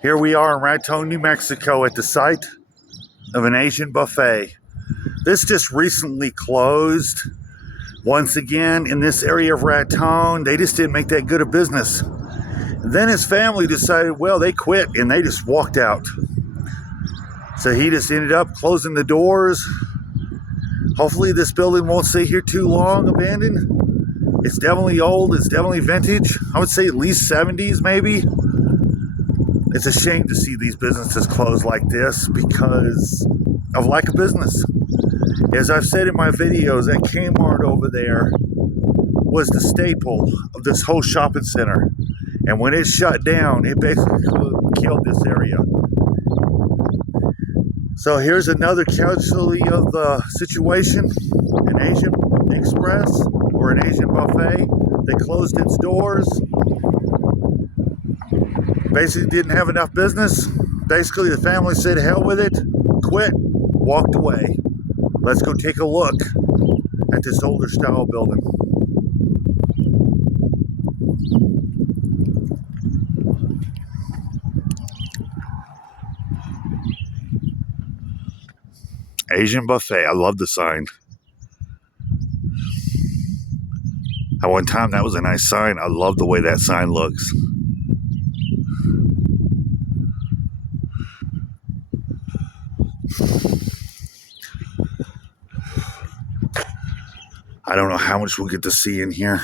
Here we are in Raton, New Mexico at the site of an Asian buffet. This just recently closed. Once again, in this area of Raton, they just didn't make that good a business. And then his family decided, well, they quit and they just walked out. So he just ended up closing the doors. Hopefully this building won't stay here too long abandoned. It's definitely old, it's definitely vintage. I would say at least 70s maybe. It's a shame to see these businesses close like this because of lack of business. As I've said in my videos, that Kmart over there was the staple of this whole shopping center. And when it shut down, it basically killed this area. So here's another casualty of the situation. An Asian Express or an Asian buffet that closed its doors. Basically didn't have enough business. Basically the family said hell with it, quit, walked away. Let's go take a look at this older style building. Asian buffet, I love the sign. At one time that was a nice sign. I love the way that sign looks. I don't know how much we'll get to see in here.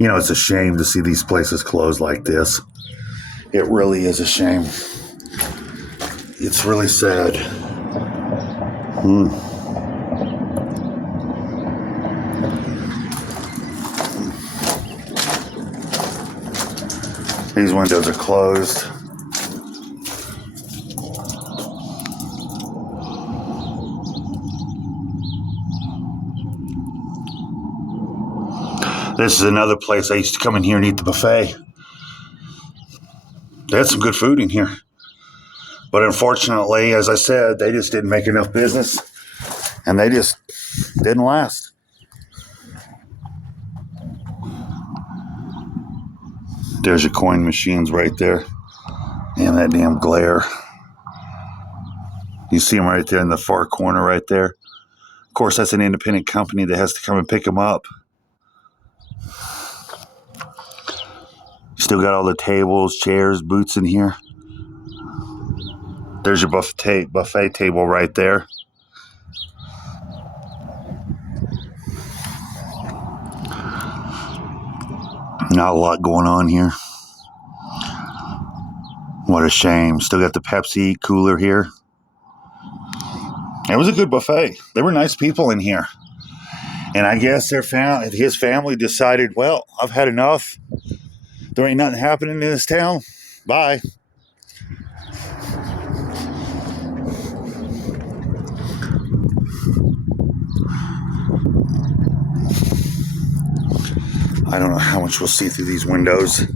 You know, it's a shame to see these places close like this. It really is a shame. It's really sad. These windows are closed. This is another place I used to come in here and eat the buffet. They had some good food in here. But unfortunately, as I said, they just didn't make enough business. And they just didn't last. There's your coin machines right there. Damn, that damn glare. You see them right there in the far corner right there. Of course, that's an independent company that has to come and pick them up. Still got all the tables, chairs, booths in here. There's your buffet table right there. Not a lot going on here. What a shame. Still got the Pepsi cooler here. It was a good buffet. They were nice people in here. And I guess his family decided, well, I've had enough. There ain't nothing happening in this town. Bye. I don't know how much we'll see through these windows.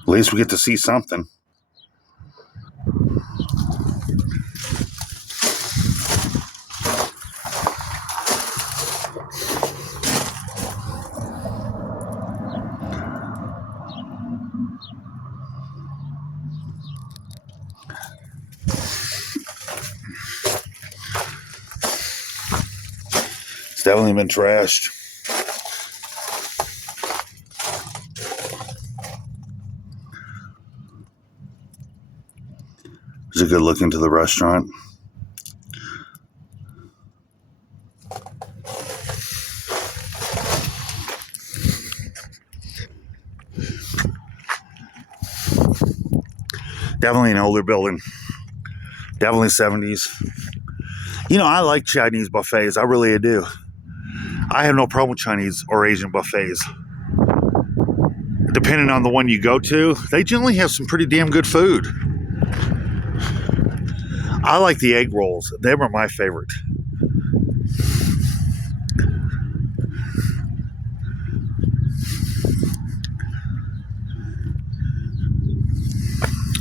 At least we get to see something. It's definitely been trashed. There's a good look into the restaurant. Definitely an older building. Definitely 70s. You know, I like Chinese buffets. I really do. I have no problem with Chinese or Asian buffets. Depending on the one you go to, they generally have some pretty damn good food. I like the egg rolls. They were my favorite.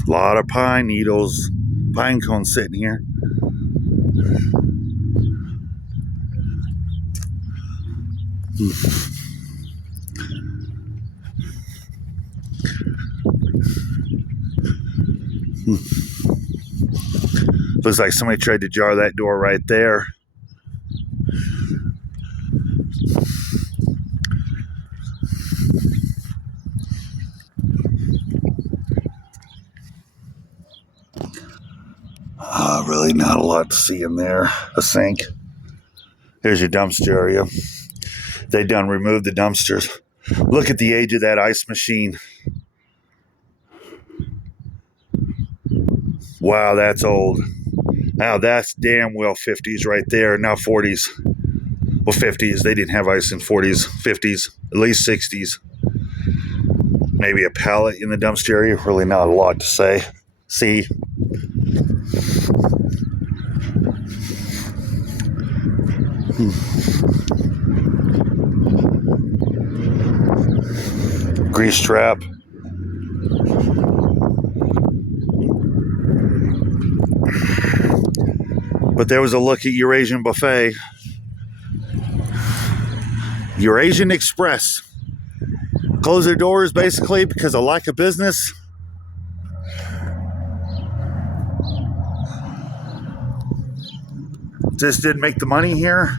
A lot of pine needles, pine cones sitting here. Looks like somebody tried to jar that door right there. Really not a lot to see in there. A sink. Here's your dumpster area. They done removed the dumpsters. Look at the age of that ice machine. Wow, that's old. Now that's damn well 50s right there. Now 40s. Well, 50s. They didn't have ice in 40s, 50s, at least 60s. Maybe a pallet in the dumpster area. Really not a lot to say. See? Grease trap. But there was a look at Eurasian Buffet. Eurasian Express. Closed their doors basically because of lack of business. Just didn't make the money here.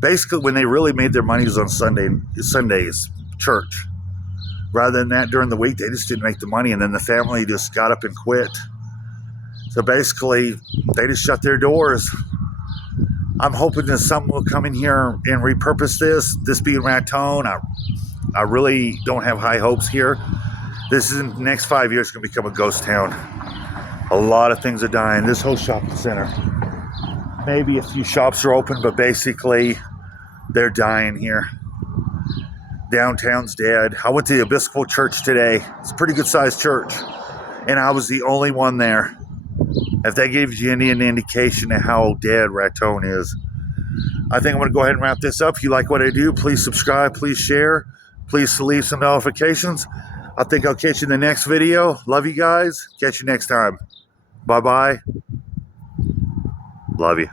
Basically, when they really made their money was on Sundays, church. Rather than that, during the week, they just didn't make the money, and then the family just got up and quit. So basically, they just shut their doors. I'm hoping that someone will come in here and repurpose this. This being Raton, I really don't have high hopes here. This is in the next 5 years going to become a ghost town. A lot of things are dying. This whole shopping center. Maybe a few shops are open, but basically they're dying here. Downtown's dead. I went to the Episcopal Church today. It's a pretty good sized church. And I was the only one there. If that gives you any indication of how dead Raton is. I think I'm going to go ahead and wrap this up. If you like what I do, please subscribe, please share, please leave some notifications. I think I'll catch you in the next video. Love you guys. Catch you next time. Bye-bye. Love you.